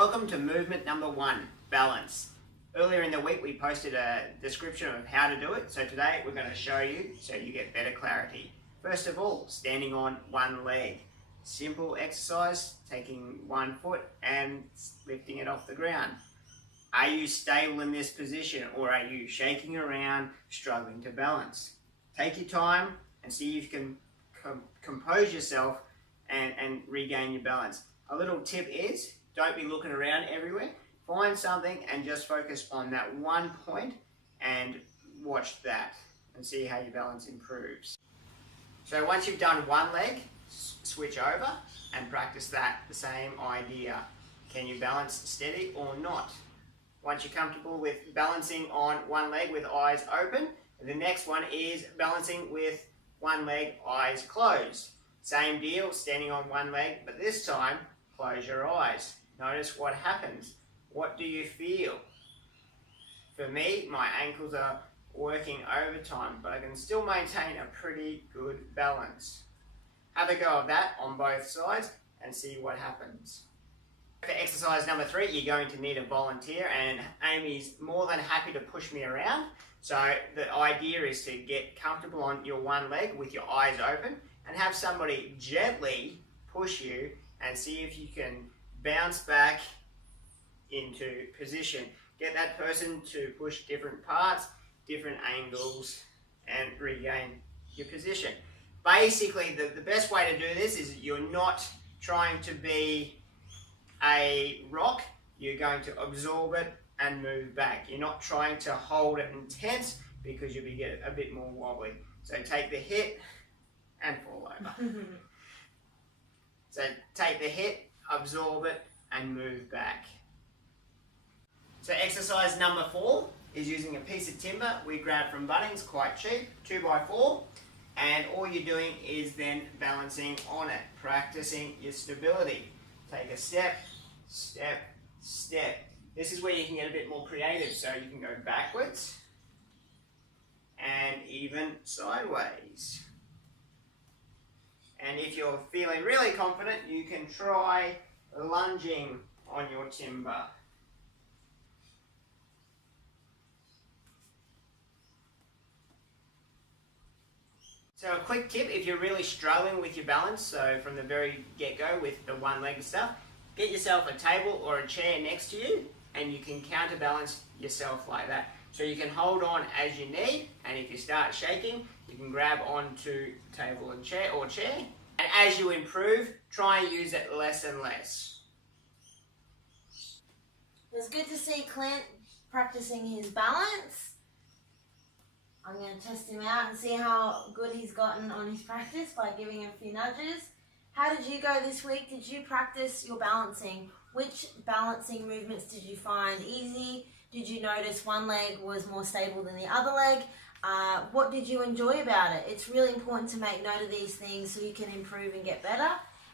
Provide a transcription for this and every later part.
Welcome to movement number 1, balance. Earlier in the week we posted a description of how to do it, so today we're going to show you so you get better clarity. First of all, standing on one leg. Simple exercise, taking one foot and lifting it off the ground. Are you stable in this position or are you shaking around, struggling to balance? Take your time and see if you can compose yourself and regain your balance. A little tip is, don't be looking around everywhere. Find something and just focus on that one point and watch that and see how your balance improves. So once you've done one leg, switch over and practice that, the same idea. Can you balance steady or not? Once you're comfortable with balancing on one leg with eyes open, the next one is balancing with one leg, eyes closed. Same deal, standing on one leg, but this time, close your eyes. Notice what happens. What do you feel? For me, my ankles are working overtime, but I can still maintain a pretty good balance. Have a go of that on both sides and see what happens. For exercise number 3, you're going to need a volunteer, and Amy's more than happy to push me around. So the idea is to get comfortable on your one leg with your eyes open and have somebody gently push you and see if you can bounce back into position. Get that person to push different parts, different angles, and regain your position. Basically, the best way to do this is you're not trying to be a rock, you're going to absorb it and move back. You're not trying to hold it intense because you'll get a bit more wobbly. So take the hit and fall over. So take the hit, absorb it, and move back. So exercise number 4 is using a piece of timber we grabbed from Bunnings, quite cheap, 2x4, and all you're doing is then balancing on it, practicing your stability. Take a step, step, step. This is where you can get a bit more creative, so you can go backwards and even sideways. And if you're feeling really confident, you can try lunging on your timber. So a quick tip, if you're really struggling with your balance, so from the very get-go with the one-legged stuff, get yourself a table or a chair next to you and you can counterbalance yourself like that. So you can hold on as you need, and if you start shaking, you can grab onto table and chair or chair. And as you improve, try and use it less and less. It's good to see Clint practicing his balance. I'm going to test him out and see how good he's gotten on his practice by giving him a few nudges. How did you go this week? Did you practice your balancing? Which balancing movements did you find easy? Did you notice one leg was more stable than the other leg? What did you enjoy about it? It's really important to make note of these things so you can improve and get better.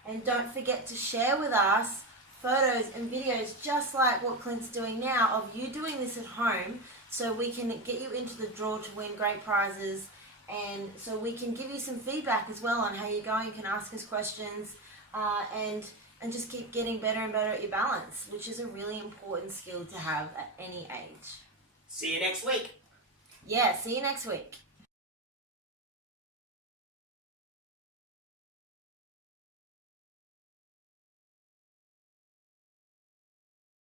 And don't forget to share with us photos and videos just like what Clint's doing now of you doing this at home, so we can get you into the draw to win great prizes, and so we can give you some feedback as well on how you're going. You can ask us questions and just keep getting better and better at your balance, which is a really important skill to have at any age. See you next week. Yeah, see you next week.